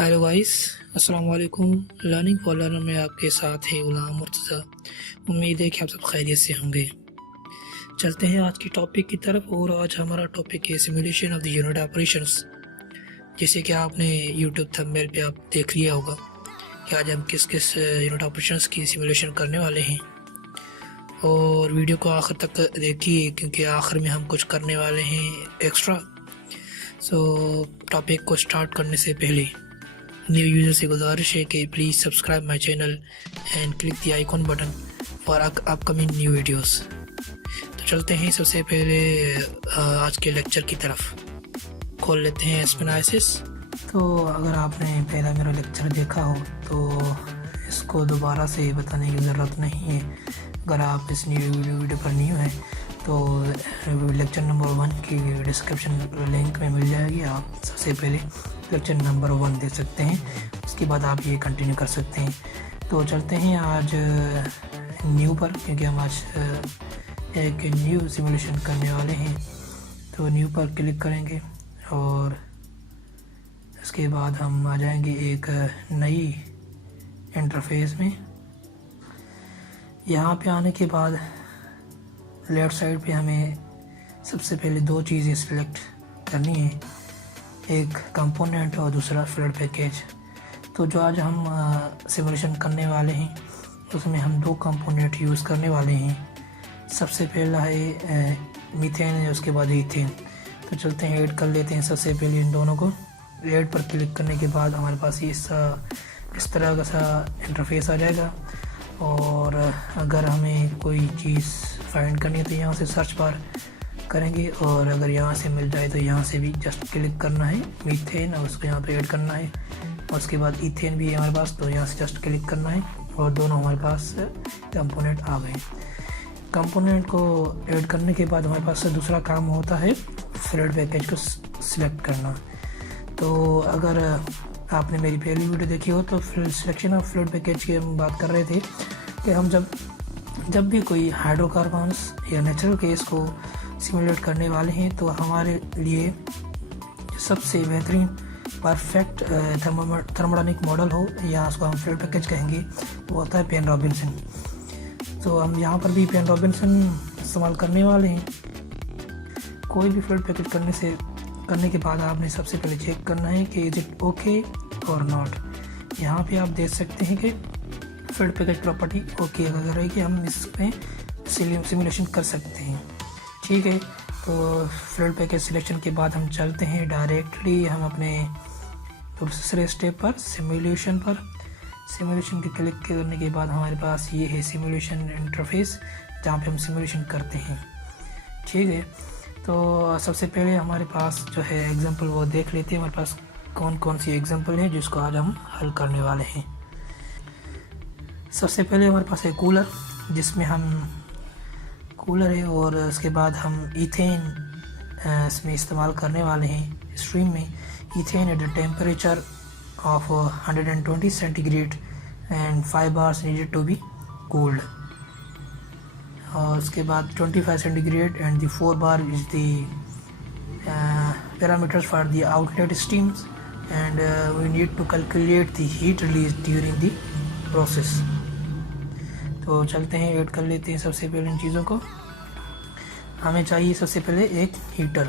Hello guys, अस्सलाम वालेकुम। Learning for learner में आपके साथ है गुलाम मुर्तज़ा। उम्मीद है कि आप सब खैरियत से होंगे। चलते हैं आज की टॉपिक की तरफ। और आज हमारा टॉपिक है simulation of the unit operations. जैसे कि आपने यूट्यूब थंबनेल पे आप देख लिया होगा कि आज हम किस किस यूनिट ऑपरेशंस की सिमुलेशन करने वाले हैं। और वीडियो को आखिर तक देखिए क्योंकि आखिर में हम कुछ करने वाले हैं एक्स्ट्रा। टॉपिक को स्टार्ट करने से पहले न्यू यूज़र से गुजारिश है कि please subscribe my channel and click the icon button for upcoming new videos. तो चलते हैं सबसे पहले आज के लेक्चर की तरफ। खोल लेते हैं एस्पेनाइसिस। तो अगर आपने पहला मेरा लेक्चर देखा हो तो इसको दोबारा से बताने की ज़रूरत नहीं है। अगर आप इस वीडियो पर न्यू हैं तो लेक्चर नंबर 1 की डिस्क्रिप्शन लिंक में मिल जाएगी। आप सबसे पहले लेक्चर नंबर 1 दे सकते हैं, उसके बाद आप ये कंटिन्यू कर सकते हैं। तो चलते हैं आज न्यू पर, क्योंकि हम आज एक न्यू सिमुलेशन करने वाले हैं। तो न्यू पर क्लिक करेंगे और उसके बाद हम आ जाएंगे एक नई इंटरफेस में। यहाँ पे आने के बाद लेफ़्ट साइड पे हमें सबसे पहले दो चीज़ें सिलेक्ट करनी है, एक कंपोनेंट और दूसरा फ्लड पैकेज। तो जो आज हम सिमुलेशन करने वाले हैं उसमें हम दो कंपोनेंट यूज़ करने वाले हैं। सबसे पहला है मीथेन, उसके बाद ईथेन। तो चलते हैं ऐड कर लेते हैं सबसे पहले इन दोनों को। ऐड पर क्लिक करने के बाद हमारे पास इस तरह का सा इंटरफेस आ जाएगा। और अगर हमें कोई चीज़ फाइंड करनी है तो यहाँ से सर्च बार करेंगे, और अगर यहाँ से मिल जाए तो यहाँ से भी जस्ट क्लिक करना है मीथेन और उसको यहाँ पे ऐड करना है। और उसके बाद ईथेन भी है हमारे पास, तो यहाँ से जस्ट क्लिक करना है और दोनों हमारे पास कंपोनेंट आ गए। कंपोनेंट को ऐड करने के बाद हमारे पास दूसरा काम होता है फ्लड पैकेज को सिलेक्ट करना। तो अगर आपने मेरी पहली वीडियो देखी हो तो सिलेक्शन ऑफ फ्लड पैकेज की हम बात कर रहे थे कि हम जब भी कोई हाइड्रोकार्बन्स या नेचुरल गैस को सिमुलेट करने वाले हैं तो हमारे लिए सबसे बेहतरीन परफेक्ट थर्मोडायनामिक मॉडल हो, या उसको हम फ्लड पैकेज कहेंगे, वो होता है पेन रॉबिन्सन। तो हम यहाँ पर भी पेन रॉबिन्सन इस्तेमाल करने वाले हैं। कोई भी फ्लड पैकेज करने के बाद आपने सबसे पहले चेक करना है कि इज इट ओके और नॉट। यहाँ पे आप देख सकते हैं कि फ्लड पैकेज प्रॉपर्टी ओके अगर है कि हम इसमें सिमुलेशन कर सकते हैं। ठीक है, तो फ्लड पैकेज सिलेक्शन के बाद हम चलते हैं डायरेक्टली हम अपने दूसरे स्टेप पर, सिमुलेशन पर। सिमुलेशन के क्लिक करने के बाद हमारे पास ये है सिमुलेशन इंटरफेस जहाँ पे हम सिमुलेशन करते हैं। ठीक है, तो सबसे पहले हमारे पास जो है एग्जांपल वो देख लेते हैं हमारे पास कौन कौन सी एग्जांपल है जिसको आज हम हल करने वाले हैं। सबसे पहले हमारे पास है कूलर, जिसमें हम कूलर है और उसके बाद हम ईथेन इसमें इस्तेमाल करने वाले हैं। स्ट्रीम में ethane at the temperature of 120 centigrade and 5 hours needed to be cooled. और उसके बाद 25 centigrade and the 4 bar is the parameters for the outlet steams and we need to calculate the heat release during the process. तो चलते हैं add कर लेते हैं सबसे पहले इन चीज़ों को। हमें चाहिए सबसे पहले एक हीटर,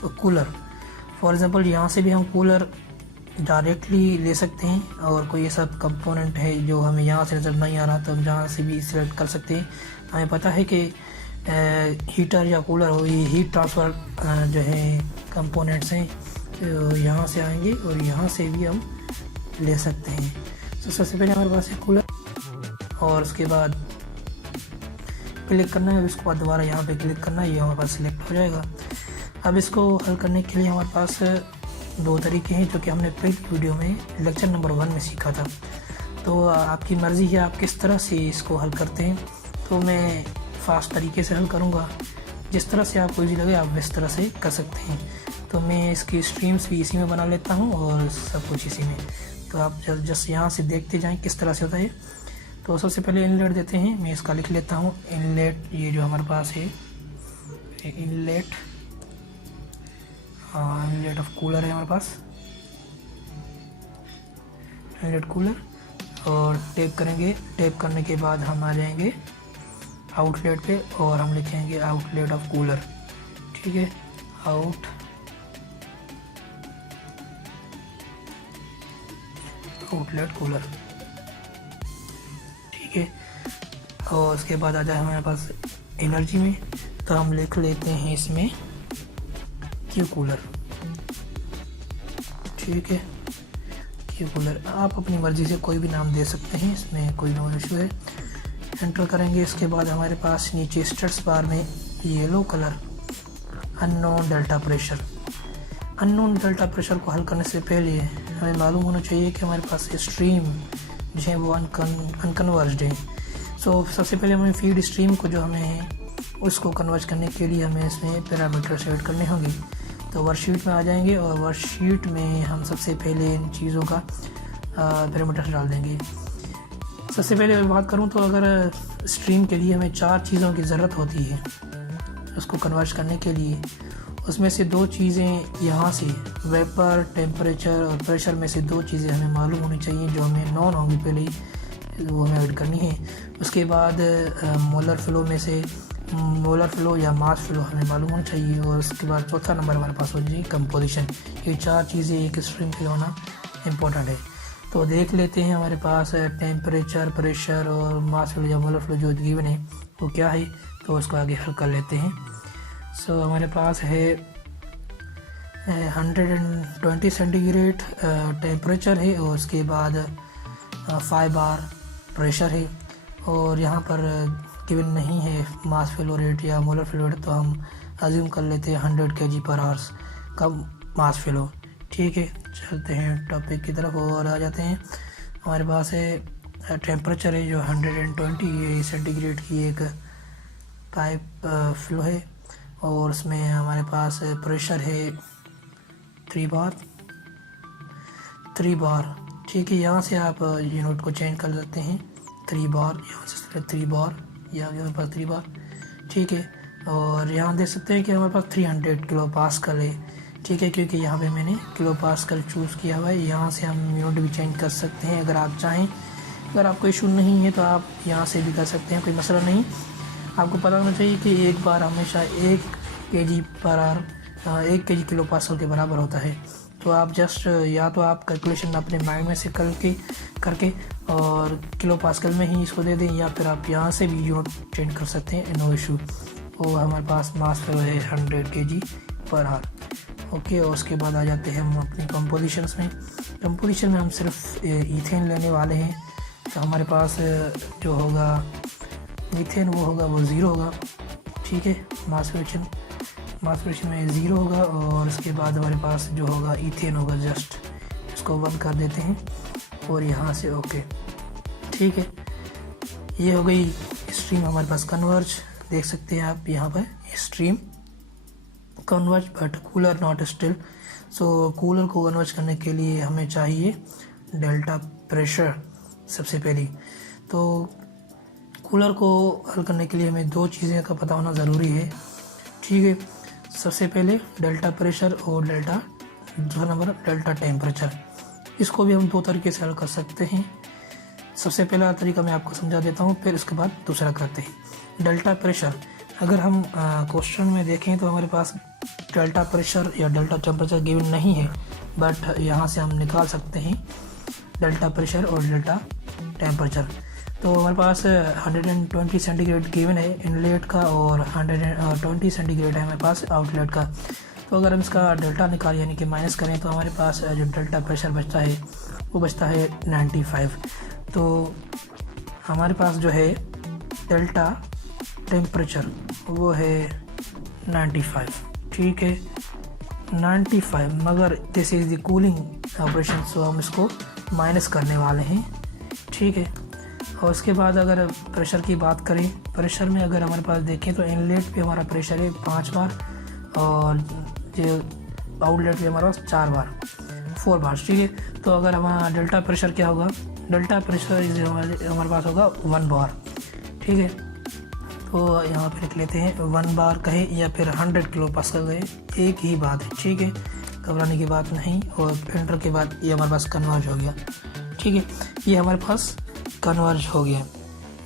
तो कूलर। फॉर एग्ज़ाम्पल यहाँ से भी हम कूलर डायरेक्टली ले सकते हैं, और कोई ऐसा कंपोनेंट है जो हमें यहाँ से नज़र नहीं आ रहा तो हम जहाँ से भी सिलेक्ट कर सकते हैं। हमें पता है कि हीटर या कूलर हो, ये हीट ट्रांसफ़र जो है कंपोनेंट्स हैं, तो यहाँ से आएंगे और यहाँ से भी हम ले सकते हैं। तो सबसे पहले हमारे पास है कूलर, और उसके बाद क्लिक करना है, उसके बाद दोबारा यहाँ पे क्लिक करना है, ये हमारे पास सिलेक्ट हो जाएगा। अब इसको हल करने के लिए हमारे पास दो तरीके हैं जो कि हमने पहली वीडियो में लेक्चर नंबर 1 में सीखा था। तो आपकी मर्ज़ी है आप किस तरह से इसको हल करते हैं। तो मैं फास्ट तरीके से हल करूँगा, जिस तरह से आपको ईजी लगे आप इस तरह से कर सकते हैं। तो मैं इसकी स्ट्रीम्स भी इसी में बना लेता हूँ और सब कुछ इसी में। तो आप जस्ट यहाँ से देखते जाएँ किस तरह से होता है। तो सबसे पहले इनलेट देते हैं, मैं इसका लिख लेता हूँ इनलेट। ये जो हमारे पास है इनलेट इनलेट ऑफ कूलर है हमारे पास। इनलेट कूलर, और टैप करेंगे। टैप करने के बाद हम आ जाएंगे आउटलेट पे और हम लिखेंगे आउटलेट ऑफ कूलर। ठीक है, आउटलेट कूलर। ठीक है, और उसके बाद आ जाए हमारे पास एनर्जी में, तो हम लिख लेते हैं इसमें क्यू कूलर। ठीक है, क्यू कूलर। आप अपनी मर्ज़ी से कोई भी नाम दे सकते हैं, इसमें कोई नो इशू है। एंटर करेंगे। इसके बाद हमारे पास नीचे स्टेटस बार में yellow colour unknown delta pressure. Unknown delta pressure को हल करने से पहले हमें मालूम होना चाहिए कि हमारे पास स्ट्रीम जो है वो अनकन्वर्ज्ड है। सो सबसे पहले हमें फीड स्ट्रीम को जो हमें है उसको कन्वर्ज करने के लिए हमें इसमें पैरामीटर सेट करने होंगे। तो वर्कशीट में आ जाएंगे और वर्कशीट में हम सबसे पहले इन चीज़ों का पैरामीटर डाल देंगे। सबसे पहले मैं बात करूं तो अगर स्ट्रीम के लिए हमें 4 चीज़ों की ज़रूरत होती है उसको कन्वर्ज करने के लिए। उसमें से 2 चीज़ें यहाँ से वेपर, टेम्परेचर और प्रेशर में से 2 चीज़ें हमें मालूम होनी चाहिए जो हमें नॉन होंगी पहले ही, वो हमें ऐड करनी है। उसके बाद मोलर फ्लो में से मोलर फ्लो या मास फ्लो हमें मालूम होना चाहिए। और उसके बाद चौथा नंबर हमारे पास हो जाएगी कंपोजिशन। ये 4 चीज़ें एक स्ट्रीम के होना इम्पोर्टेंट है। तो देख लेते हैं हमारे पास टेम्परेचर, प्रेशर और मास फ्लो या मोलर फ्लो जो गिवन है वो क्या है, तो उसको आगे हल कर लेते हैं। सो हमारे पास है 120 सेंटीग्रेड टेम्परेचर है और उसके बाद 5 बार प्रेशर है। और यहाँ पर गिवन नहीं है मास फ्लो रेट या मोलर फ्लो रेट, तो हम अज्यूम कर लेते हैं 100 kg/h का मास फ्लो। ठीक है, चलते हैं टॉपिक की तरफ और आ जाते हैं। हमारे पास है टेम्परेचर है जो 120 सेंटीग्रेड की एक पाइप फ्लो है और उसमें हमारे पास प्रेशर है 3 बार। ठीक है, यहाँ से आप यूनिट को चेंज कर सकते हैं 3 बार, यहाँ से 3 बार या हमारे पास 3 बार। ठीक है, और यहाँ देख सकते हैं कि हमारे पास 300 किलो पास्कल है। ठीक है, क्योंकि यहाँ पे मैंने किलो पास्कल चूज़ किया हुआ है। यहाँ से हम यूनिट भी चेंज कर सकते हैं अगर आप चाहें। अगर आपको इशू नहीं है तो आप यहाँ से भी कर सकते हैं, कोई मसला नहीं। आपको पता होना चाहिए कि एक बार हमेशा 1 kg किलो पास्कल के बराबर होता है। तो आप जस्ट या तो आप कैलकुलेशन अपने माइंड में से करके और किलो पास्कल में ही इसको दे दें, या फिर आप यहाँ से भी यूनिट चेंज कर सकते हैं, नो इशू। वो हमारे पास मास फ्लो है 100 kg/h। ओके, और उसके बाद आ जाते हैं हम अपनी कंपोजिशंस में। कंपोजिशन में हम सिर्फ ईथेन लेने वाले हैं। तो हमारे पास जो होगा मीथेन वो 0 होगा। ठीक है, मास फ्रैक्शन में 0 होगा। और उसके बाद हमारे पास जो होगा ईथेन होगा, जस्ट इसको 1 कर देते हैं और यहाँ से ओके। ठीक है, ये हो गई स्ट्रीम हमारे पास कन्वर्ज। देख सकते हैं आप यहाँ पर stream converge but cooler not still. So cooler को कन्वर्ज करने के लिए हमें चाहिए डेल्टा प्रेशर सबसे पहले। तो कूलर को हल करने के लिए हमें 2 चीज़ें का पता होना ज़रूरी है। ठीक है, सबसे पहले डेल्टा प्रेशर और दूसरा नंबर डेल्टा टेम्परेचर। इसको भी हम 2 तरीके से हल कर सकते हैं। सबसे पहला तरीका मैं आपको समझा देता हूँ, फिर उसके बाद दूसरा करते हैं। डेल्टा प्रेशर, अगर हम क्वेश्चन में देखें तो हमारे पास डेल्टा प्रेशर या डेल्टा टेम्परेचर गिवन नहीं है, बट यहाँ से हम निकाल सकते हैं डेल्टा प्रेशर और डेल्टा टेम्परेचर। तो हमारे पास 120 सेंटीग्रेड गिवन है इनलेट का और 120 सेंटीग्रेड है हमारे पास आउटलेट का। तो अगर हम इसका डेल्टा निकाल यानी कि माइनस करें तो हमारे पास जो डेल्टा प्रेशर बचता है वो बचता है 95। तो हमारे पास जो है डेल्टा टेम्परेचर वो है 95। ठीक है, 95, मगर this is the cooling operation, so हम इसको माइनस करने वाले हैं। ठीक है, और उसके बाद अगर प्रेशर की बात करें, प्रेशर में अगर हमारे पास देखें तो इनलेट पे हमारा प्रेशर है 5 बार और जो आउटलेट पे हमारे पास 4 बार। ठीक है, तो अगर हमारा डेल्टा प्रेशर क्या होगा, डेल्टा प्रेशर हमारे पास होगा 1 बार। ठीक है, तो यहाँ पे लिख लेते हैं 1 बार कहे या फिर 100 किलो पास्कल कहे, एक ही बात है। ठीक है, घबराने की बात नहीं। और एंटर के बाद ये हमारे पास कन्वर्ज हो गया। ठीक है, ये हमारे पास कन्वर्ज हो गया।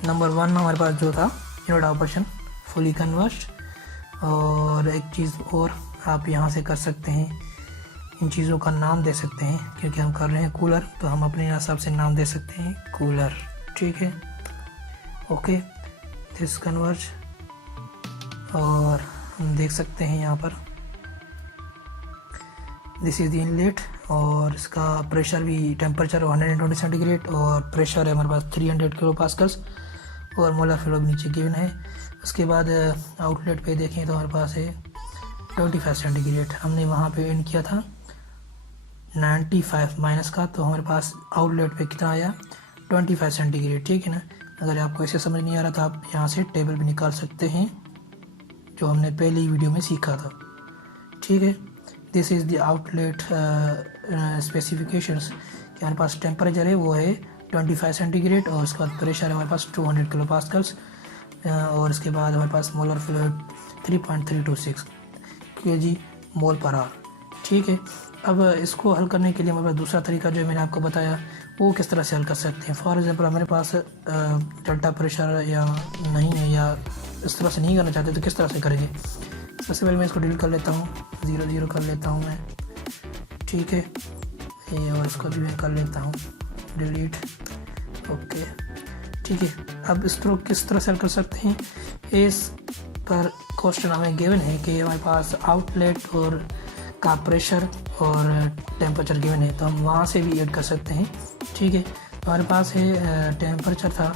नंबर 1 हमारे पास जो था इनवर्ट ऑपरेशन फुली कन्वर्ज। और एक चीज़ और आप यहाँ से कर सकते हैं, इन चीज़ों का नाम दे सकते हैं, क्योंकि हम कर रहे हैं कूलर तो हम अपने हिसाब से नाम दे सकते हैं कूलर, ठीक है। Okay, this converge. और हम देख सकते हैं यहाँ पर दिस इज़ द इनलेट, और इसका प्रेशर भी, टेम्परेचर 120 सेंटीग्रेड और प्रेशर है हमारे पास 300 किलो पास्कल्स और मोलर फ्लो नीचे गिवन है। उसके बाद आउटलेट पे देखें तो हमारे पास है 25 सेंटीग्रेड, हमने वहाँ पे इन किया था 95 माइनस का, तो हमारे पास आउटलेट पे कितना आया 25 सेंटीग्रेड, ठीक है ना। अगर आपको ऐसे समझ नहीं आ रहा तो आप यहाँ से टेबल भी निकाल सकते हैं जो हमने पहली वीडियो में सीखा था, ठीक है। This is the outlet specifications कि हमारे पास टेम्परेचर है वो है 25 सेंटीग्रेड और उसके बाद प्रेशर है हमारे पास 200 किलो पास्कल्स और इसके बाद हमारे पास मोलर फ्लूइड 3.326 kg मोल पर आवर, ठीक है। अब इसको हल करने के लिए हमारे पास दूसरा तरीका जो मैंने आपको बताया वो किस तरह से हल कर सकते हैं। फॉर एग्जांपल हमारे पास डेल्टा प्रेशर या नहीं है या इस तरह से नहीं करना चाहते तो किस तरह से करेंगे। सबसे पहले मैं इसको डिलीट कर लेता हूँ, 0 कर लेता हूँ मैं, ठीक है। ये और इसको भी मैं कर लेता हूँ डिलीट, ओके, ठीक है। अब इसको किस तरह से हल कर सकते हैं, इस पर क्वेश्चन हमें गिवन है कि हमारे पास आउटलेट और का प्रेशर और टेम्परेचर गिवन है, तो हम वहाँ से भी ऐड कर सकते हैं, ठीक है। हमारे पास है टेम्परेचर था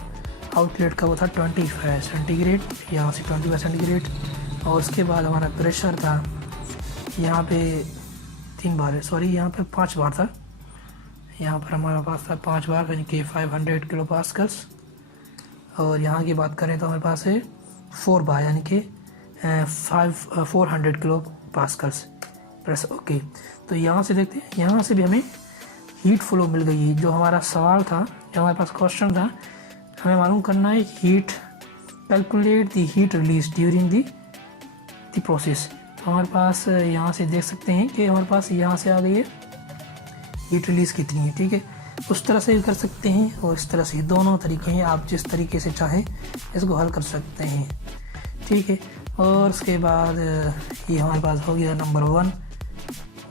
आउटलेट का वो था 25 सेंटीग्रेड, यहाँ से 25 सेंटीग्रेड, और उसके बाद हमारा प्रेशर था यहाँ पे 3 बार, सॉरी यहाँ पे 5 बार था, यहाँ पर हमारे पास था 5 बार यानी कि 500 किलो पास्कल्स। और यहाँ की बात करें तो हमारे पास है 4 बार यानी कि 400 किलो पास्कल्स प्रेशर, ओके। तो यहाँ से देखते हैं, यहाँ से भी हमें हीट फ्लो मिल गई है। जो हमारा सवाल था, जो हमारे पास क्वेश्चन था, हमें मालूम करना है heat, calculate the heat release during the process. तो हमारे पास यहाँ से देख सकते हैं कि हमारे पास यहाँ से आ गई है हीट रिलीज कितनी है, ठीक है। उस तरह से भी कर सकते हैं और इस तरह से, दोनों तरीके हैं, आप जिस तरीके से चाहें इसको हल कर सकते हैं, ठीक है। और उसके बाद ये हमारे पास हो गया नंबर 1।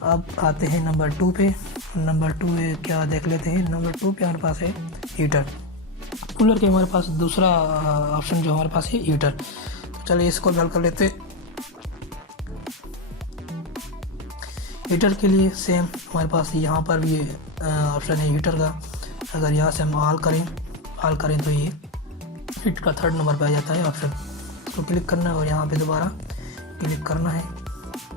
अब आते हैं नंबर 2 पे। नंबर 2 में क्या देख लेते हैं। नंबर 2 पे हमारे पास है हीटर। कूलर के हमारे पास दूसरा ऑप्शन जो हमारे पास है हीटर। तो चलिए इसको हल कर लेते हैं। हीटर के लिए सेम हमारे पास यहाँ पर भी ऑप्शन है हीटर का। अगर यहाँ से हम ऑल करें तो ये हीट का 3rd नंबर पर आ जाता है ऑप्शन। इसको क्लिक करना है और यहाँ पे दोबारा क्लिक करना है।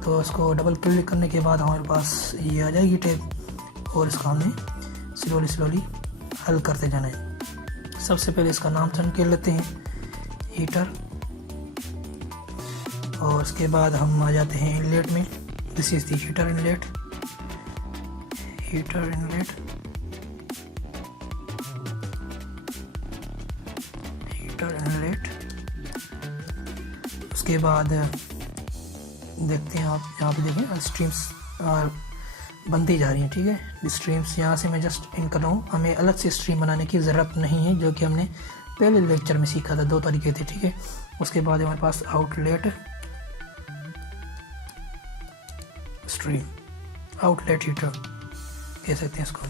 तो इसको डबल क्लिक करने के बाद हमारे पास ये आ जाएगी टैब और इसका हमें स्लोली हल करते जाना है। सबसे पहले इसका नाम चेंज कर लेते हैं हीटर, और उसके बाद हम आ जाते हैं इनलेट में। This is the heater inlet, उसके बाद देखते हैं आप यहाँ पे देखें स्ट्रीम्स बनती जा रही हैं, ठीक है। स्ट्रीम्स यहाँ से मैं जस्ट इन कर रहा हूँ, हमें अलग से स्ट्रीम बनाने की ज़रूरत नहीं है, जो कि हमने पहले लेक्चर में सीखा था। 2 तरीके थे, ठीक है। उसके बाद हमारे पास आउटलेट स्ट्रीम, आउटलेट हीटर कह सकते हैं इसको।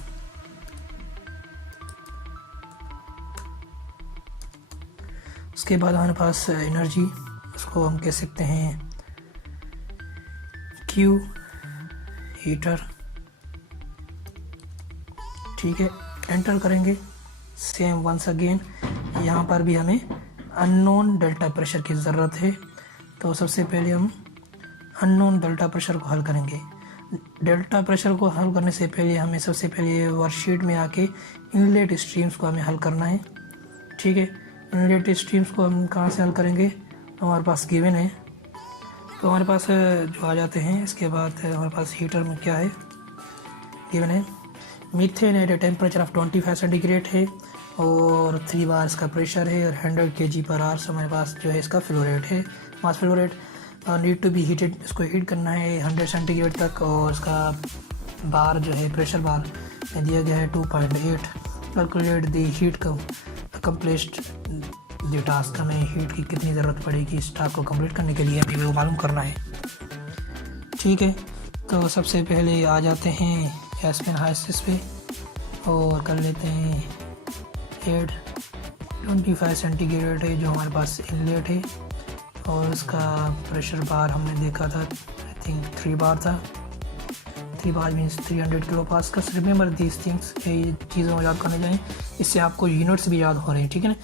उसके बाद हमारे पास एनर्जी, उसको हम कह सकते हैं क्यू हीटर, ठीक है। एंटर करेंगे, सेम वंस अगेन यहाँ पर भी हमें अननोन डेल्टा प्रेशर की ज़रूरत है। तो सबसे पहले हम अननोन डेल्टा प्रेशर को हल करेंगे। डेल्टा प्रेशर को हल करने से पहले हमें सबसे पहले वर्कशीट में आके इनलेट स्ट्रीम्स को हमें हल करना है, ठीक है। इनलेट स्ट्रीम्स को हम कहाँ से हल करेंगे, हमारे पास गिवन है, तो हमारे पास जो आ जाते हैं। इसके बाद हमारे पास हीटर में क्या है गिवन है, methane at temperature of 25 centigrade है और 3 बार इसका प्रेशर है और 100 kg पर आवर हमारे पास जो है इसका फ्लो रेट है, mass flow rate. Need to be heated, इसको हीट करना है 100 सेंटीग्रेड तक, और इसका बार जो है प्रेशर बार दिया गया है 2.8 calculate the heat accomplished the task, हमें हीट की कितनी ज़रूरत पड़ेगी इस टास्क को कंप्लीट करने के लिए, हमें वो मालूम करना है। ठीक है, तो सबसे पहले आ जाते हैं एस्पेन हाइसिस पे और कर लेते हैं ऐड 25 सेंटीग्रेड है जो हमारे पास इनलेट है, और उसका प्रेशर बार हमने देखा था, आई थिंक 3 बार था। 3 bar means 300 kilo pascals. Remember these things, ये चीज़ों को याद करने जाएँ, इससे आपको यूनिट्स भी याद हो रहे हैं। ठीक है ना,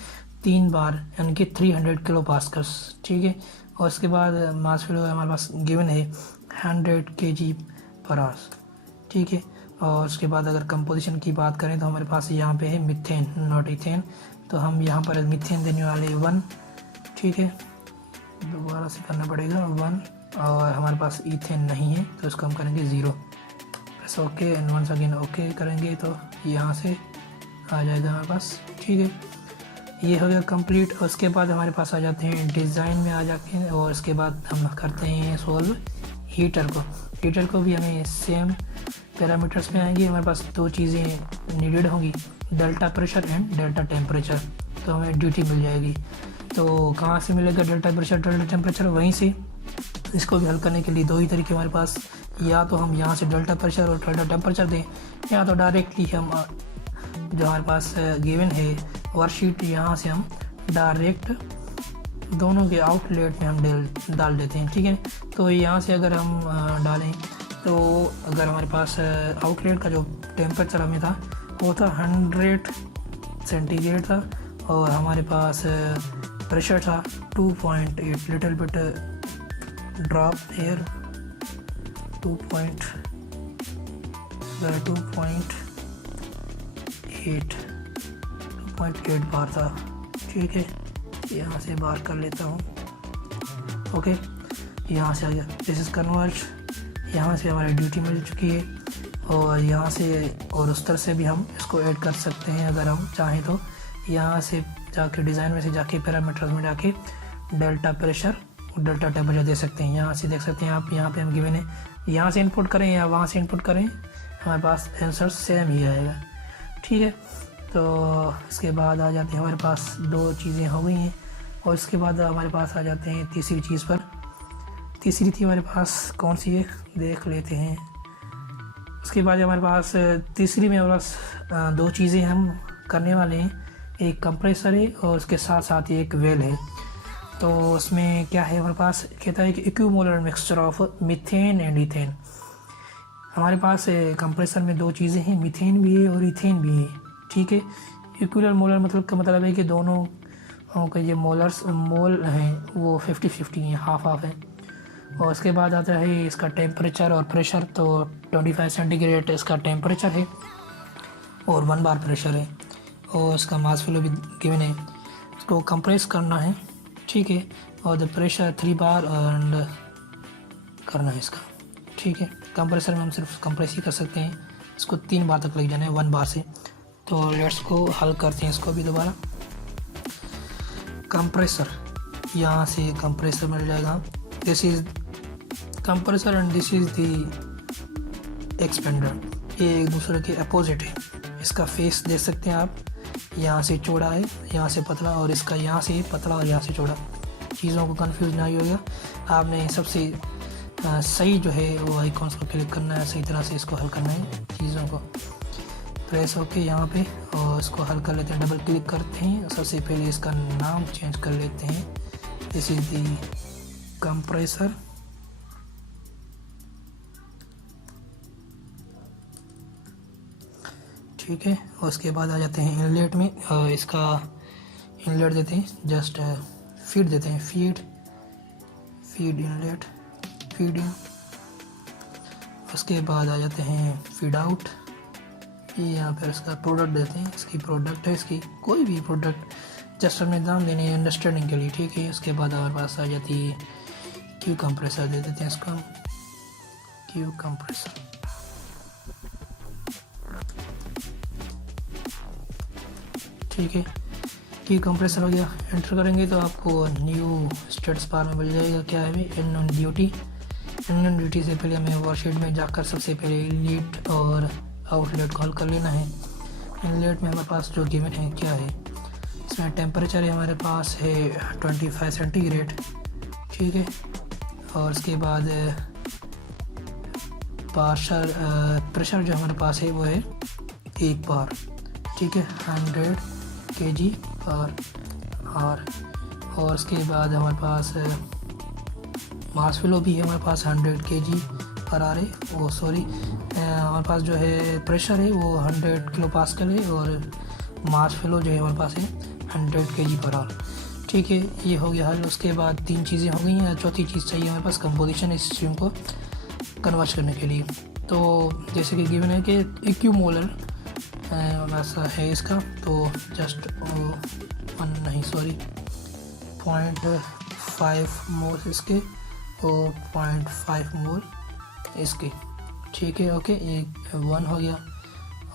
3 बार यानी कि 300 किलो पास्कल्स। ठीक है, और उसके बाद मास फ्लो हमारे पास गिवन है 100 kg/h। ठीक है, और उसके बाद अगर कंपोजिशन की बात करें तो हमारे पास यहाँ पे है मीथेन नॉट इथेन, तो हम यहाँ पर मीथेन देने वाले 1। ठीक है, दोबारा से करना पड़ेगा 1, और हमारे पास इथेन नहीं है तो इसको हम करेंगे 0। Press okay and once again okay करेंगे तो यहाँ से आ जाएगा हमारे पास। ठीक है, ये हो गया कंप्लीट। और उसके बाद हमारे पास आ जाते हैं डिज़ाइन में आ जाते हैं, और उसके बाद हम करते हैं सोल्व हीटर को। हीटर को भी हमें सेम पैरामीटर्स में आएंगे। हमारे पास 2 चीज़ें नीडेड होंगी, delta pressure and delta temperature, तो हमें ड्यूटी मिल जाएगी। तो कहाँ से मिलेगा डेल्टा प्रेशर डेल्टा टेम्परेचर? वहीं से। इसको भी हल करने के लिए 2 ही तरीके हमारे पास, या तो हम यहाँ से डेल्टा प्रेशर और डेल्टा टेम्परेचर दें, या तो डायरेक्टली हम जो हमारे पास गिवन है वर्कशीट, यहाँ से हम डायरेक्ट दोनों के आउटलेट में हम डाल देते हैं। ठीक है, तो यहाँ से अगर हम डालें तो अगर हमारे पास आउटलेट का जो टेम्परेचर हमें था वो था 100 सेंटीग्रेड था, और हमारे पास प्रेशर था 2.8, लिटिल बिट ड्रॉप एयर 2.8 बार था। ठीक है, यहाँ से बार कर लेता हूँ। ओके, यहाँ से आ गया, दिस इज़ कन्वर्ट। यहाँ से हमारी ड्यूटी मिल चुकी है, और यहाँ से और उस तरह से भी हम इसको ऐड कर सकते हैं अगर हम चाहें तो। यहाँ से जाके डिज़ाइन में से जाके पैरामीटर्स में जाके डेल्टा प्रेशर और डेल्टा टेम्परेचर दे सकते हैं। यहाँ से देख सकते हैं आप, यहाँ पे हम गिवन है, यहाँ से इनपुट करें या वहाँ से इनपुट करें, हमारे पास आंसर सेम ही आएगा। ठीक है, तो इसके बाद आ जाते हैं हमारे पास 2 चीज़ें हो गई हैं, और इसके बाद हमारे पास आ जाते हैं तीसरी चीज़ पर। तीसरी थी हमारे पास कौन सी है, देख लेते हैं। उसके बाद हमारे पास तीसरी में हमारे पास 2 चीज़ें हम करने वाले हैं, एक कंप्रेसर है और उसके साथ साथ ही एक वेल है। तो उसमें क्या है, हमारे पास कहता है कि equimolar mixture of methane and ethane. हमारे पास कंप्रेसर में 2 चीज़ें हैं, मीथेन भी है और इथेन भी है। ठीक है, इक्विलर मोलर मतलब का मतलब है कि दोनों के ये मोल हैं वो 50-50 हैं, हाफ है। और उसके बाद आता है इसका टेम्परेचर और प्रेशर, तो 25 सेंटीग्रेड इसका टेम्परेचर है और 1 बार प्रेशर है, और इसका मास फ्लो भी गिवन है। इसको कंप्रेस करना है। ठीक है, और द प्रेशर 3 बार एंड करना है इसका। ठीक है, कंप्रेसर में हम सिर्फ कंप्रेस ही कर सकते हैं, इसको 3 बार तक लग जाना है 1 बार से। तो लेट्स को हल करते हैं इसको भी दोबारा। कंप्रेसर, यहाँ से कंप्रेसर मिल जाएगा, this is compressor and this is the expander. ये एक दूसरे के अपोजिट है। इसका फेस देख सकते हैं आप, यहाँ से चौड़ा है, यहाँ से पतला, और इसका यहाँ से पतला और यहाँ से चौड़ा। चीज़ों को कंफ्यूज ना ही होगा। आपने सबसे सही जो है वो आइकॉन्स को क्लिक करना है, सही तरह से इसको हल करना है। चीज़ों को प्रेस होके यहाँ पे, और इसको हल कर लेते हैं। डबल क्लिक करते हैं, सबसे पहले इसका नाम चेंज कर लेते हैं, दिस इज़ दी कंप्रेसर। ठीक है, और उसके बाद आ जाते हैं इनलेट में। इसका इनलेट देते हैं, जस्ट फीड देते हैं, फीड इनलेट, फीड इन। उसके बाद आ जाते हैं फीड आउट। ये यहाँ पर इसका प्रोडक्ट देते हैं, इसकी प्रोडक्ट है, इसकी कोई भी प्रोडक्ट, जस्ट हमने नाम देने हैं अंडरस्टैंडिंग के लिए। ठीक है, उसके बाद हमारे पास आ जाती है क्यू कंप्रेसर, दे देते हैं इसको हम क्यू कंप्रेसर। ठीक है, की कंप्रेसर हो गया। एंटर करेंगे तो आपको न्यू स्टेटस बार में मिल जाएगा, क्या है in on duty. In on duty से पहले हमें वर्कशीट में जाकर सबसे पहले इनलेट और आउटलेट को हल कर लेना है। इनलेट में हमारे पास जो गिवन है क्या है, इसमें टेम्परेचर हमारे पास है 25 सेंटीग्रेड, ठीक है। और उसके बाद प्रेशर जो हमारे पास है वो है 1 बार, ठीक है, 100 kg पर आवर। और उसके बाद हमारे पास मास फ्लो भी है हमारे पास 100 kg पर आवर है, वो सॉरी हमारे पास जो है प्रेशर है वो 100 किलो पास्कल है, और मास फ्लो जो है हमारे पास है 100 kg पर आवर, ठीक है। ये हो गया हल। उसके बाद 3 चीज़ें हो गई हैं, चौथी चीज़ चाहिए हमारे पास कंपोजिशन स्ट्रीम को कन्वर्ट करने के लिए। तो जैसे कि गिवन है कि इक्यूमोलर वैसा है इसका, तो जस्ट 0.5 मोल इसके और 0.5 मोल इसके, ठीक है, ओके। ये 1 हो गया।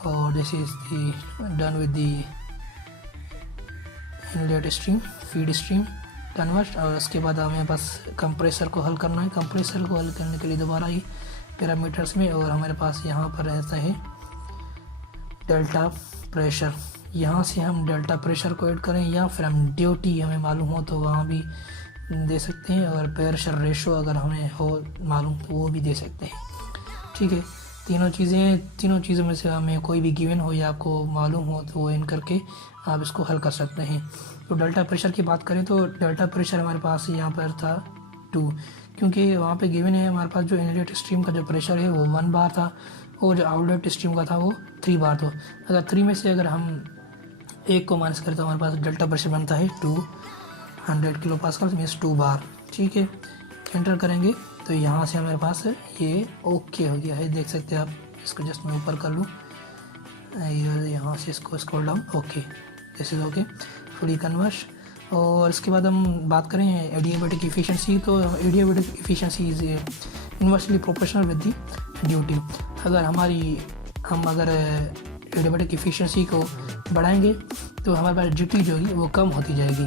और this is the done with the inlet stream feed stream convert. और उसके बाद हमें बस कंप्रेसर को हल करना है। कंप्रेसर को हल करने के लिए दोबारा ही पैरामीटर्स में, और हमारे पास यहाँ पर रहता है डेल्टा प्रेशर। यहाँ से हम डेल्टा प्रेशर को ऐड करें, या फिर हम ड्यूटी हमें मालूम हो तो वहाँ भी दे सकते हैं, और प्रेशर रेशो अगर हमें हो मालूम तो वो भी दे सकते हैं, ठीक है। तीनों चीज़ों में से हमें कोई भी गिवन हो या आपको मालूम हो तो वो इन करके आप इसको हल कर सकते हैं। तो डेल्टा प्रेशर की बात करें तो डेल्टा प्रेशर हमारे पास यहाँ पर था 2, क्योंकि वहाँ पे गिवन है हमारे पास जो इनलेट स्ट्रीम का जो प्रेशर है वो 1 बार था, और जो आउटलेट स्ट्रीम का था वो 3 बार था। अगर 3 में से अगर हम 1 को माइनस करें तो हमारे पास डेल्टा प्रेशर बनता है 200 किलो पास्कल मीन्स 2 बार, ठीक है। एंटर करेंगे तो यहाँ से हमारे पास ये ओके हो गया है, देख सकते हैं आप। इसको जस्ट मैं ऊपर कर लूँ, यहाँ से इसको scroll down, okay, this is okay, fully convert. और इसके बाद हम बात करें एडियाबैटिक इफ़िशियंसी, तो adiabatic efficiency is inversely proportional with the duty. अगर हम एडियाबैटिक इफ़िशियंसी को बढ़ाएंगे तो हमारे पास ड्यूटी जो होगी वो कम होती जाएगी,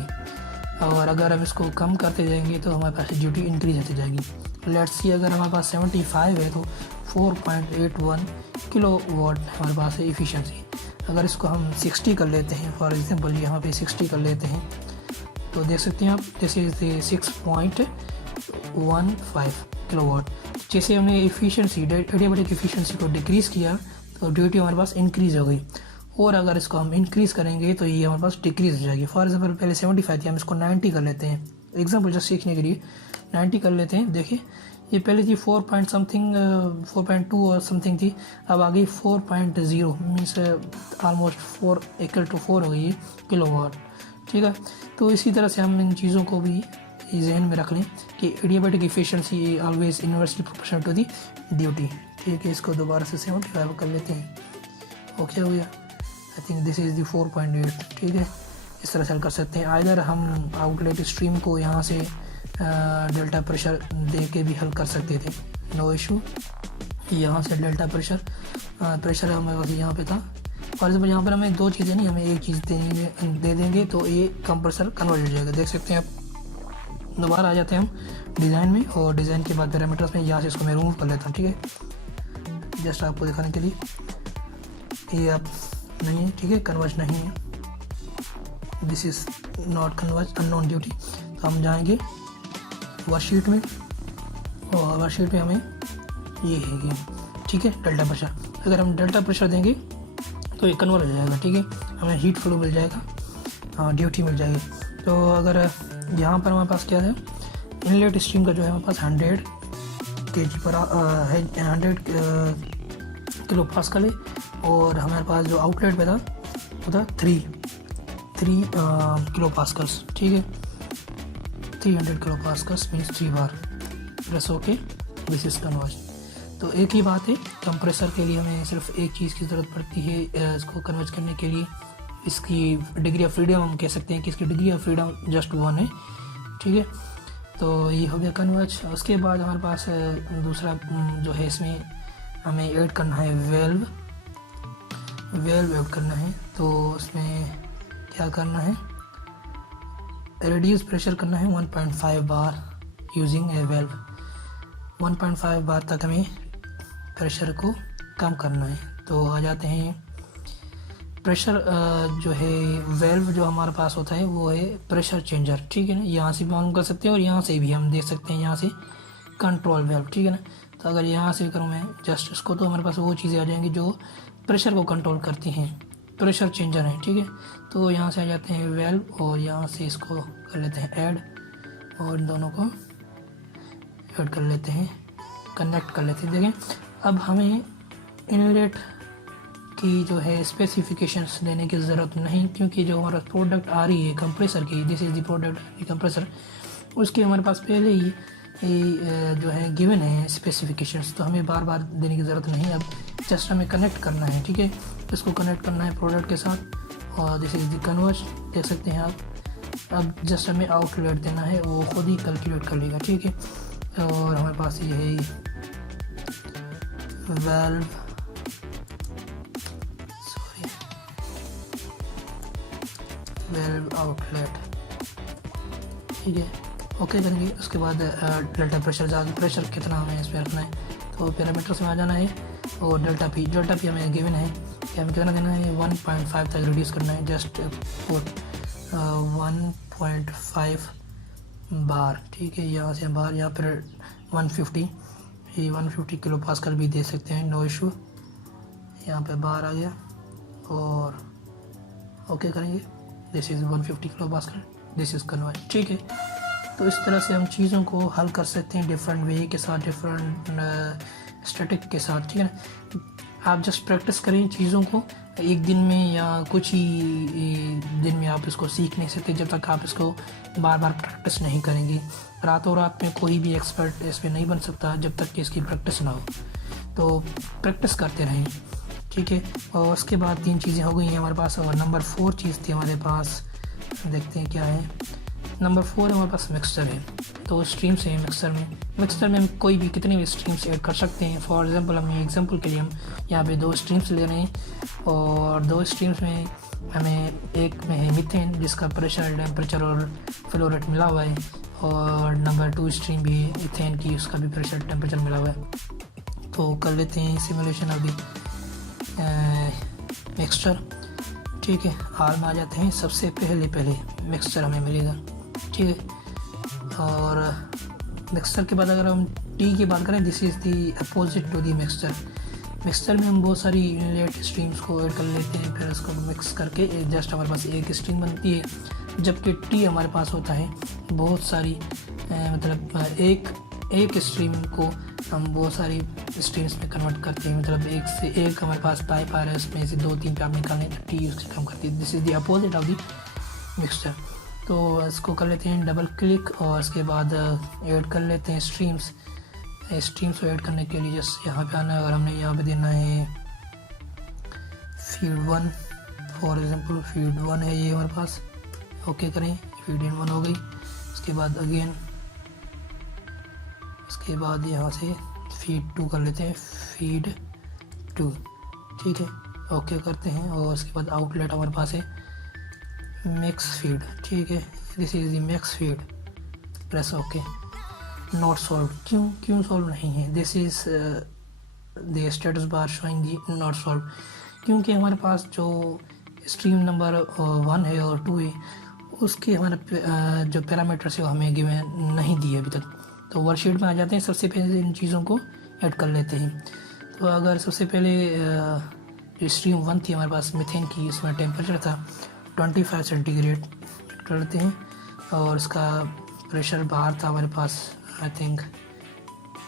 और अगर हम इसको कम करते जाएंगे तो हमारे पास ड्यूटी इंक्रीज होती जाएगी। लेट्स सी अगर हमारे पास 75 है तो 4.81 किलो वाट हमारे पास है इफ़िशियंसी। अगर इसको हम 60 कर लेते हैं, फॉर एग्जांपल यहाँ पे 60 कर लेते हैं, तो देख सकते हैं आप जैसे 6.15 किलो वाट। जैसे हमने इफ़िशियंसी एडियाबैटिक इफ़िशियंसी को डिक्रीज़ किया तो ड्यूटी हमारे पास इंक्रीज़ हो गई, और अगर इसको हम इंक्रीज़ करेंगे तो ये हमारे पास डिक्रीज़ हो जाएगी। फॉर एग्जांपल पहले 75 थी, हम इसको 90 कर लेते हैं, एग्जांपल जस्ट सीखने के लिए 90 कर लेते हैं। देखिए ये पहले थी 4.2 और समथिंग थी, अब आ गई 4.0 मीन्स ऑलमोस्ट 4 इक्वल टू 4 हो गई है किलो वाट, ठीक है। तो इसी तरह से हम इन चीज़ों को भी जहन में रख लें कि adiabatic efficiency always inversely proportional to the duty, ठीक है। इसको दोबारा से 75 कर लेते हैं, ओके हो गया। आई थिंक दिस इज़ दी 4.8, ठीक है। इस तरह से हल कर सकते हैं। आइदर हम आउटलेट स्ट्रीम को यहाँ से डेल्टा प्रेशर दे के भी हल कर सकते थे, नो इशू। यहाँ से डेल्टा प्रेशर हमारे पास यहाँ पे था, फॉर एग्जाम्पल यहाँ पर हमें 2 चीज़ें नहीं, हमें एक चीज़ दे देंगे तो ये कंप्रेसर कन्वर्ट हो जाएगा। देख सकते हैं आप, दोबारा आ जाते हैं हम डिज़ाइन में, और डिज़ाइन के बाद पैरामीटर्स में यहाँ से इसको मैं रिमूव कर लेता हूँ, ठीक है, जस्ट आपको दिखाने के लिए। ये आप नहीं है, ठीक है, कन्वर्ट नहीं है, this is not convert unknown duty. तो हम जाएंगे वर्कशीट में, और वर्कशीट में हमें ये है, ठीक है, डेल्टा प्रेशर। अगर हम डेल्टा प्रेशर देंगे तो ये कन्वर्ट हो जाएगा, ठीक है, हमें हीट फ्लो मिल जाएगा, ड्यूटी मिल जाएगी। तो अगर यहाँ पर हमारे पास क्या है, इनलेट स्ट्रीम का जो है हमारे पास 100 kg पर है, 100 किलो पास्कल है, और हमारे पास जो आउटलेट पे था वो था 3 किलो पास्कल्स, ठीक है, 300 kilo pascals means 3 bar, press okay, this is convert. तो एक ही बात है, कंप्रेसर के लिए हमें सिर्फ एक चीज़ की ज़रूरत पड़ती है इसको कन्वर्ट करने के लिए, इसकी डिग्री ऑफ फ्रीडम हम कह सकते हैं कि इसकी डिग्री ऑफ फ्रीडम जस्ट 1 है, ठीक है। तो ये हो गया कन्वर्ट। उसके बाद हमारे पास दूसरा जो है, इसमें हमें ऐड करना है वेल्व ऐड करना है। तो उसमें क्या करना है, रेड्यूस प्रेशर करना है 1.5 बार यूजिंग ए वेल्व। 1.5 बार तक हमें प्रेशर को कम करना है। तो आ जाते हैं प्रेशर जो है वेल्व जो हमारे पास होता है वो है प्रेशर चेंजर, ठीक है ना। यहाँ से भी ऑन कर सकते हैं और यहाँ से भी हम देख सकते हैं, यहाँ से कंट्रोल वेल्व, ठीक है ना। तो अगर यहाँ से करूँ मैं जस्ट इसको, तो हमारे पास वो चीज़ें आ जाएंगी जो प्रेशर को कंट्रोल करती हैं, प्रेशर चेंजर है, ठीक है। तो यहाँ से आ जाते हैं वेल्व और यहाँ से इसको कर लेते हैं ऐड और इन दोनों को ऐड कर लेते हैं, कनेक्ट कर लेते हैं। देखें अब हमें इनलेट की जो है स्पेसिफिकेशंस देने की ज़रूरत नहीं, क्योंकि जो हमारा प्रोडक्ट आ रही है कंप्रेसर की, this is the product compressor, उसके हमारे पास पहले ही जो है गिवन है स्पेसिफिकेशंस, तो हमें बार बार देने की ज़रूरत नहीं। अब जस्ट हमें कनेक्ट करना है, ठीक है। इसको कनेक्ट करना है प्रोडक्ट के साथ और दिस इज़ द कन्वर्ज, देख सकते हैं आप। अब जस्ट हमें आउटलेट देना है, वो खुद ही कैलकुलेट कर लेगा, ठीक है। और हमारे पास ये है वेल्व, वेल्व आउटलेट, ठीक है। ओके करेंगे। उसके बाद डेल्टा प्रेशर, ज़्यादा प्रेशर कितना हमें इसमें रखना है, तो पैरामीटर्स में आ जाना है। और डेल्टा पी हमें गिवन है कि हमें कितना देना है, 1.5 तक रिड्यूस करना है, जस्ट पुट 1.5 बार, ठीक है। यहाँ से बार, यहाँ पर 150, ये 150 किलो पास्कल भी दे सकते हैं, नो इशू। यहाँ पे बार आ गया और ओके करेंगे। This is 150 kilo pascal, this is convert, ठीक है। तो इस तरह से हम चीज़ों को हल कर सकते हैं डिफरेंट वे के साथ, डिफरेंट स्टैटिक के साथ, ठीक है ना। आप जस्ट प्रैक्टिस करें चीज़ों को, एक दिन में या कुछ ही दिन में आप इसको सीख नहीं सकते जब तक आप इसको बार बार प्रैक्टिस नहीं करेंगे। रातों रात में कोई भी एक्सपर्ट इस पर नहीं बन सकता जब तक कि इसकी प्रैक्टिस ना हो, तो प्रैक्टिस करते रहें, ठीक है। और उसके बाद 3 चीज़ें हो गई हैं हमारे पास, और नंबर 4 चीज़ थी हमारे पास, देखते हैं क्या है। नंबर 4 हमारे पास मिक्सचर है, तो स्ट्रीम्स है मिक्सचर में हम कोई भी कितने भी स्ट्रीम्स ऐड कर सकते हैं। फॉर एग्जांपल हम एग्जांपल के लिए हम यहाँ पे 2 स्ट्रीम्स ले रहे हैं और 2 स्ट्रीम्स में हमें एक में है मीथेन जिसका प्रेशर, टेम्परेचर और फ्लो रेट मिला हुआ है, और नंबर 2 स्ट्रीम भी है इथेन की, उसका भी प्रेशर टेम्परेचर मिला हुआ है। तो कर लेते हैं सिमुलेशन ऑफ द मिक्सचर, ठीक है। आर में आ जाते हैं, सबसे पहले मिक्सचर हमें मिलेगा, ठीक है। और मिक्सचर के बाद अगर हम टी की बात करें, this is the opposite to the mixture में हम बहुत सारी इनलेट स्ट्रीम्स को ऐड कर लेते हैं, फिर उसको मिक्स करके जस्ट हमारे पास एक स्ट्रीम बनती है, जबकि टी हमारे पास होता है बहुत सारी, मतलब एक स्ट्रीम को हम बहुत सारी स्ट्रीम्स में कन्वर्ट करते हैं, मतलब एक से एक हमारे पास पाइप आ रहा है, उसमें से 2-3 पाइप निकालने, तो टी उससे कम करती है। This is the opposite of the mixture. तो इसको कर लेते हैं डबल क्लिक और इसके बाद ऐड कर लेते हैं स्ट्रीम्स को ऐड करने के लिए जस्ट यहाँ पे आना है और हमने यहाँ पे देना है फीड 1, फॉर एग्जांपल फीड 1 है ये हमारे पास, ओके करें, फीड 1 हो गई। उसके बाद अगेन, उसके बाद यहाँ से फीड 2 कर लेते हैं, फीड 2, ठीक है, ओके करते हैं। और उसके बाद आउटलेट हमारे पास है मैक्स फीड, ठीक है, this is the max feed, press okay. Not solve, क्यों सॉल्व नहीं है, this is the status bar showing the not solve, क्योंकि हमारे पास जो स्ट्रीम नंबर 1 है और 2 है उसके हमारे जो पैरामीटर्स है वो हमें गिवन नहीं दिए अभी तक। तो वर्कशीट में आ जाते हैं, सबसे पहले इन चीज़ों को ऐड कर लेते हैं। तो अगर सबसे पहले जो स्ट्रीम 1 थी हमारे पास मीथेन की, उसमें टेम्परेचर था 25 सेंटीग्रेड करते हैं, और उसका प्रेशर बाहर था हमारे पास, आई थिंक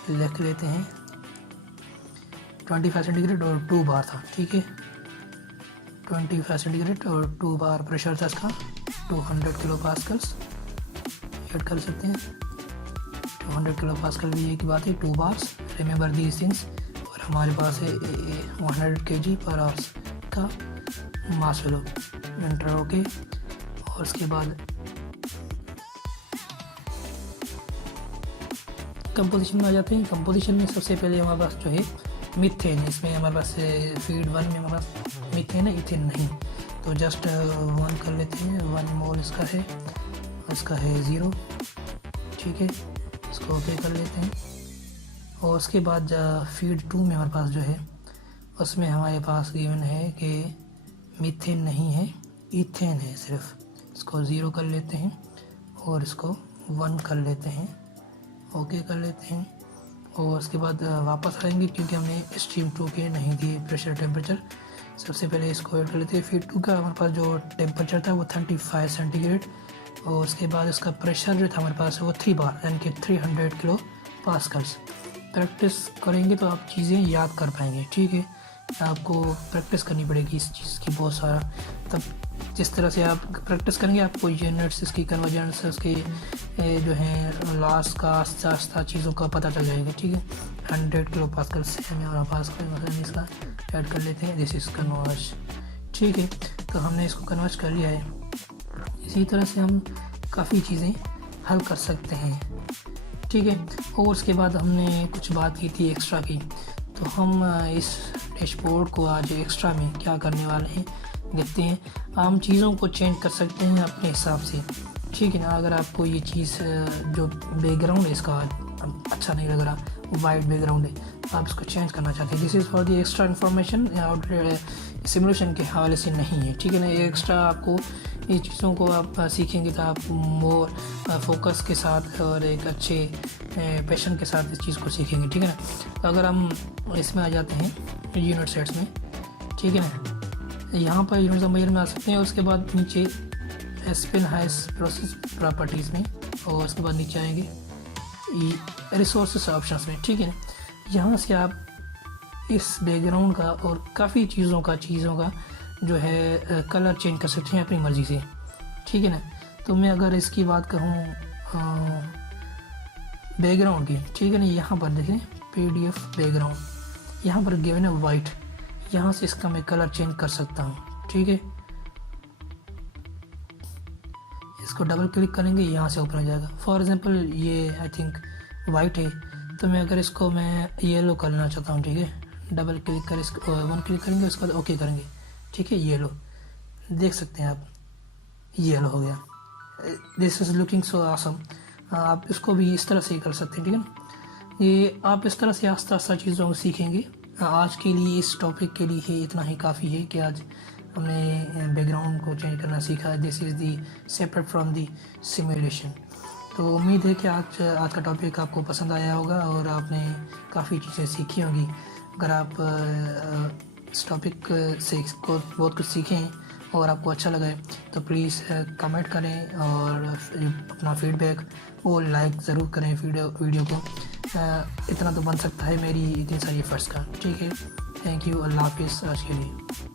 लिख लेते हैं 25 सेंटीग्रेड और 2 बार था, ठीक है, 25 सेंटीग्रेड और 2 बार प्रेशर था इसका, 200 किलो पास्कल्स ऐड कर सकते हैं। 200 किलो पास्कल भी एक बात है, 2 बार्स, रिमेंबर दीज थिंग्स। और हमारे पास है 100 kg पर आवर्स का मास फ्लो, एंटर ओके। और उसके बाद कंपोजिशन में आ जाते हैं। कंपोजिशन में सबसे पहले हमारे पास जो है मीथेन है, इसमें हमारे पास फीड 1 में हमारे पास मीथेन है, इथेन नहीं, तो जस्ट 1 कर लेते हैं, 1 मोल इसका है 0, ठीक है, इसको ओके कर लेते हैं। और उसके बाद फीड 2 में हमारे पास जो है उसमें हमारे पास गिवन है कि मीथेन नहीं है, ईथेन है सिर्फ। इसको 0 कर लेते हैं और इसको 1 कर लेते हैं, ओके कर लेते हैं। और उसके बाद वापस आएंगे क्योंकि हमने स्ट्रीम 2 के नहीं दिए प्रेशर टेम्परेचर। सबसे पहले इसको ऐड कर लेते हैं। फीड 2 का हमारे पास जो टेम्परेचर था वो 35 सेंटीग्रेड, और उसके बाद इसका प्रेशर जो था हमारे पास वो 3 बार यानी कि 300 किलो पास्कल्स। प्रैक्टिस करेंगे तो आप चीज़ें याद कर पाएंगे, ठीक है। आपको प्रैक्टिस करनी पड़ेगी इस चीज़ की बहुत सारा, तब जिस तरह से आप प्रैक्टिस करेंगे आपको यूनिट्स, इसकी कन्वर्जेंस, इसके जो है लास्ट का आस्ता आस्ता चीज़ों का पता चल जाएगा, ठीक है। 100 किलो पास्कल से हमारा पास्कल इसका ऐड कर लेते हैं। दिस इज़ कन्वर्ज, ठीक है। तो हमने इसको कन्वर्ज कर लिया है। इसी तरह से हम काफ़ी चीज़ें हल कर सकते हैं, ठीक है। और उसके बाद हमने कुछ बात की थी एक्स्ट्रा की, तो हम इस डैशबोर्ड को आज एक्स्ट्रा में क्या करने वाले हैं देखते हैं। हम चीज़ों को चेंज कर सकते हैं अपने हिसाब से, ठीक है ना। अगर आपको ये चीज़ जो बैकग्राउंड है इसका अच्छा नहीं लग रहा, वाइट बैकग्राउंड है, तो आप इसको चेंज करना चाहते हैं। This is for the extra information, simulation के हवाले से नहीं है, ठीक है ना। एक्स्ट्रा आपको ये चीज़ों को आप सीखेंगे तो आप मोर फोकस के साथ और एक अच्छे पैशन के साथ इस चीज़ को सीखेंगे, ठीक है ना। तो अगर हम इसमें आ जाते हैं यूनिट सेट्स में, ठीक है ना, यहाँ पर यूनिट मेजर में आ सकते हैं। उसके बाद नीचे स्पिन हाइस प्रोसेस प्रॉपर्टीज़ में, और उसके बाद नीचे आएंगे रिसोर्सेस ऑप्शंस में, ठीक है ना। यहाँ से आप इस बैकग्राउंड का और काफ़ी चीज़ों का जो है कलर चेंज कर सकते हैं अपनी मर्ज़ी से, ठीक है ना। तो मैं अगर इसकी बात कहूँ बैकग्राउंड की, ठीक है ना, यहाँ पर देखें PDF बैकग्राउंड, यहाँ पर गिवन है वाइट, यहाँ से इसका मैं कलर चेंज कर सकता हूँ, ठीक है। इसको डबल क्लिक करेंगे, यहाँ से ओपन हो जाएगा। फॉर एग्जांपल ये आई थिंक वाइट है, तो मैं अगर इसको मैं येलो करना चाहता हूँ, ठीक है, डबल क्लिक कर इसको 1 क्लिक करेंगे, उसके बाद ओके करेंगे, ठीक है। येलो देख सकते हैं आप, येलो हो गया। This is looking so awesome. आप इसको भी इस तरह से कर सकते हैं, ठीक है ना। ये आप इस तरह से आस्ता आस्ता चीज़ों को सीखेंगे। आज के लिए इस टॉपिक के लिए ही इतना ही काफ़ी है कि आज हमने बैकग्राउंड को चेंज करना सीखा। This is the separate from the simulation. तो उम्मीद है कि आज का टॉपिक आपको पसंद आया होगा और आपने काफ़ी चीज़ें सीखी होंगी। अगर आप इस टॉपिक से बहुत कुछ सीखें और आपको अच्छा लगा है तो प्लीज़ कमेंट करें और अपना फीडबैक और लाइक ज़रूर करें वीडियो को। इतना तो बन सकता है मेरी इतनी सारी एफर्ट्स का, ठीक है। थैंक यू, अल्लाह हाफिज़ आज के लिए।